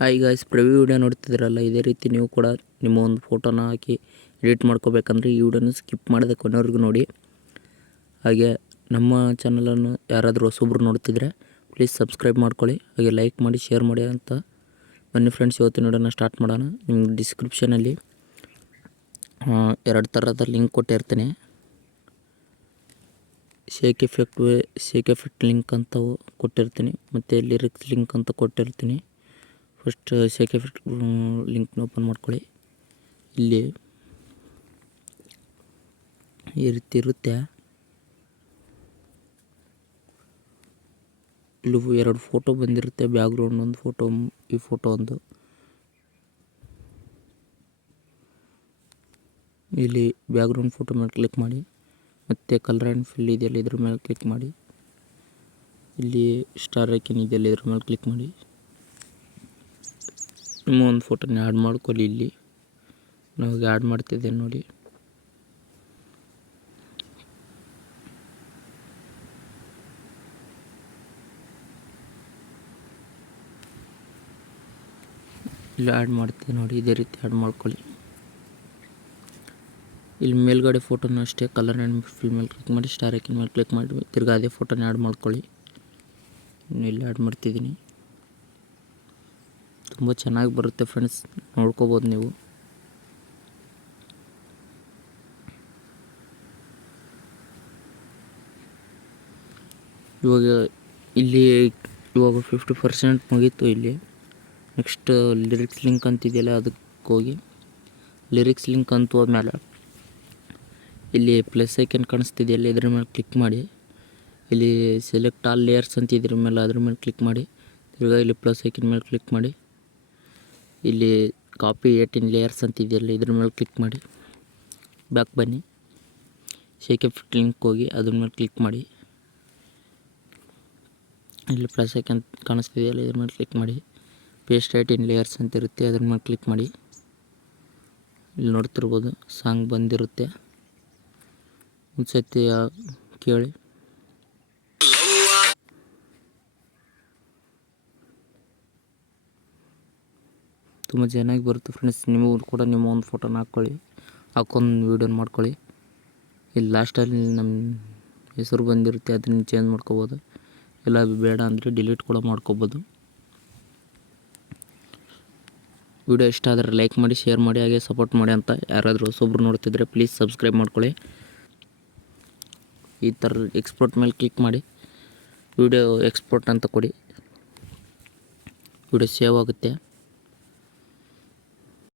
Hi guys, preview video ನೋಡ್ತಿದ್ದೀರಲ್ಲ, ಇದೇ ರೀತಿ ನೀವು ಕೂಡ ನಿಮ್ಮ ಒಂದು ಫೋಟೋನ ಹಾಕಿ ಎಡಿಟ್ ಮಾಡ್ಕೋಬೇಕಂದ್ರೆ ಈ ವಿಡಿಯೋನ ಸ್ಕಿಪ್ ಮಾಡಿದ ಕೊನೆವರೆಗೂ ನೋಡಿ. ಹಾಗೆ ನಮ್ಮ ಚಾನಲನ್ನು ಯಾರಾದರೂ ಹೊಸೊಬ್ರು ನೋಡ್ತಿದ್ರೆ ಪ್ಲೀಸ್ ಸಬ್ಸ್ಕ್ರೈಬ್ ಮಾಡ್ಕೊಳ್ಳಿ, ಹಾಗೆ ಲೈಕ್ ಮಾಡಿ ಶೇರ್ ಮಾಡಿ ಅಂತ. ಬನ್ನಿ ಫ್ರೆಂಡ್ಸ್, ಇವತ್ತಿನ ವಿಡಿಯೋನ ಸ್ಟಾರ್ಟ್ ಮಾಡೋಣ. ನಿಮ್ಗೆ ಡಿಸ್ಕ್ರಿಪ್ಷನಲ್ಲಿ 2 ಥರದ ಲಿಂಕ್ ಕೊಟ್ಟಿರ್ತೀನಿ. ಶೇಕ್ ಎಫೆಕ್ಟ್ ಲಿಂಕ್ ಅಂತ ಕೊಟ್ಟಿರ್ತೀನಿ, ಮತ್ತು ಲಿರಿಕ್ಸ್ ಲಿಂಕ್ ಅಂತ ಕೊಟ್ಟಿರ್ತೀನಿ. ಫಸ್ಟ್ ಶೇಕ್ ಎಫೆಕ್ಟ್ ಲಿಂಕ್ನ ಓಪನ್ ಮಾಡ್ಕೊಳ್ಳಿ. ಇಲ್ಲಿ ಈ ರೀತಿ ಇರುತ್ತೆ. ಇಲ್ಲಿ 2 ಫೋಟೋ ಬಂದಿರುತ್ತೆ, ಬ್ಯಾಕ್ಗ್ರೌಂಡ್ ಒಂದು ಫೋಟೋ, ಈ ಫೋಟೋ ಒಂದು. ಇಲ್ಲಿ ಬ್ಯಾಕ್ಗ್ರೌಂಡ್ ಫೋಟೋ ಮೇಲೆ ಕ್ಲಿಕ್ ಮಾಡಿ, ಮತ್ತು ಕಲರ್ ಆ್ಯಂಡ್ ಫಿಲ್ ಇದೆಯಲ್ಲ ಇದ್ರ ಮೇಲೆ ಕ್ಲಿಕ್ ಮಾಡಿ. ಇಲ್ಲಿ ಸ್ಟಾರ್ ಐಕನ್ ಇದೆಯಲ್ಲ ಇದ್ರ ಮೇಲೆ ಕ್ಲಿಕ್ ಮಾಡಿ. ನಿಮ್ಮ ಒಂದು ಫೋಟೋನ ಆ್ಯಡ್ ಮಾಡ್ಕೊಳ್ಳಿ. ಇಲ್ಲಿ ನಾವು ಆ್ಯಡ್ ಮಾಡ್ತಿದ್ದೇನೆ ನೋಡಿ. ಇಲ್ಲಿ ಆ್ಯಡ್ ಮಾಡ್ತೀವಿ ನೋಡಿ, ಇದೇ ರೀತಿ ಆ್ಯಡ್ ಮಾಡ್ಕೊಳ್ಳಿ. ಇಲ್ಲಿ ಮೇಲ್ಗಡೆ ಫೋಟೋನ ಅಷ್ಟೇ ಕಲರ್ ಆ್ಯಂಡ್ ಫಿಲ್ ಮೇಲೆ ಕ್ಲಿಕ್ ಮಾಡಿ, ಸ್ಟಾರ್ ಐಕನ್ ಮೇಲೆ ಕ್ಲಿಕ್ ಮಾಡಿ, ತಿರ್ಗಿ ಅದೇ ಫೋಟೋನ ಆ್ಯಡ್ ಮಾಡ್ಕೊಳ್ಳಿ. ಇಲ್ಲಿ ಆ್ಯಡ್ ಮಾಡ್ತಿದ್ದೀನಿ. ತುಂಬ ಚೆನ್ನಾಗಿ ಬರುತ್ತೆ ಫ್ರೆಂಡ್ಸ್, ನೋಡ್ಕೋಬೋದು ನೀವು. ಇವಾಗ 50% ಮುಗೀತು. ಇಲ್ಲಿ ನೆಕ್ಸ್ಟ್ ಲಿರಿಕ್ಸ್ ಲಿಂಕ್ ಅಂತಿದೆಯಲ್ಲ ಅದಕ್ಕೆ ಹೋಗಿ. ಲಿರಿಕ್ಸ್ ಲಿಂಕ್ ಅಂತ ಹೋದ್ಮೇಲೆ ಇಲ್ಲಿ ಪ್ಲಸ್ ಐಕನ್ ಕಾಣಿಸ್ತಿದೆಯಲ್ಲ ಇದ್ರ ಮೇಲೆ ಕ್ಲಿಕ್ ಮಾಡಿ. ಇಲ್ಲಿ ಸೆಲೆಕ್ಟ್ ಆಲ್ ಲೇಯರ್ಸ್ ಅಂತ ಇದ್ರ ಮೇಲೆ ಅದ್ರ ಮೇಲೆ ಕ್ಲಿಕ್ ಮಾಡಿ, ತಿರ್ಗಾ ಇಲ್ಲಿ ಪ್ಲಸ್ ಐಕನ್ ಮೇಲೆ ಕ್ಲಿಕ್ ಮಾಡಿ. ಇಲ್ಲಿ ಕಾಪಿ 18 ಲೇಯರ್ಸ್ ಅಂತ ಇದೆಯಲ್ಲ ಇದ್ರ ಮೇಲೆ ಕ್ಲಿಕ್ ಮಾಡಿ, ಬ್ಯಾಕ್ ಬನ್ನಿ. ಶೇಕ್ ಎಫೆಕ್ಟ್ ಲಿಂಕ್ ಹೋಗಿ ಅದ್ರ ಮೇಲೆ ಕ್ಲಿಕ್ ಮಾಡಿ. ಇಲ್ಲಿ ಪ್ಲಸ್ ಐಕನ್ ಕಾಣಿಸ್ತಿದೆಯಲ್ಲ ಇದ್ರ ಮೇಲೆ ಕ್ಲಿಕ್ ಮಾಡಿ. ಪೇಸ್ಟ್ 18 ಲೇಯರ್ಸ್ ಅಂತ ಇರುತ್ತೆ, ಅದ್ರ ಮೇಲೆ ಕ್ಲಿಕ್ ಮಾಡಿ. ಇಲ್ಲಿ ನೋಡ್ತಿರ್ಬೋದು ಸಾಂಗ್ ಬಂದಿರುತ್ತೆ, ಒಂದ್ಸತಿ ಕೇಳಿ. ತುಂಬ ಚೆನ್ನಾಗಿ ಬರುತ್ತೆ ಫ್ರೆಂಡ್ಸ್. ನಿಮಗೂ ಕೂಡ ನಿಮ್ಮ ಒಂದು ಫೋಟೋನ ಹಾಕ್ಕೊಂಡು ವೀಡಿಯೋನ ಮಾಡ್ಕೊಳ್ಳಿ. ಇಲ್ಲಿ ಲಾಸ್ಟಲ್ಲಿ ನಮ್ಮ ಹೆಸರು ಬಂದಿರುತ್ತೆ, ಅದನ್ನು ಚೇಂಜ್ ಮಾಡ್ಕೋಬೋದು. ಇಲ್ಲ ಬೇಡ ಅಂದರೆ ಡಿಲೀಟ್ ಕೂಡ ಮಾಡ್ಕೋಬೋದು. ವಿಡಿಯೋ ಇಷ್ಟ ಆದರೆ ಲೈಕ್ ಮಾಡಿ, ಶೇರ್ ಮಾಡಿ, ಹಾಗೆ ಸಪೋರ್ಟ್ ಮಾಡಿ ಅಂತ. ಯಾರಾದರೂ ಹೊಸೊಬ್ರು ನೋಡ್ತಿದ್ರೆ ಪ್ಲೀಸ್ ಸಬ್ಸ್ಕ್ರೈಬ್ ಮಾಡ್ಕೊಳ್ಳಿ. ಈ ಥರ ಎಕ್ಸ್ಪೋರ್ಟ್ ಮೇಲೆ ಕ್ಲಿಕ್ ಮಾಡಿ, ವಿಡಿಯೋ ಎಕ್ಸ್ಪೋರ್ಟ್ ಅಂತ ಕೊಡಿ. ವಿಡಿಯೋ ಸೇವ್ ಆಗುತ್ತೆ.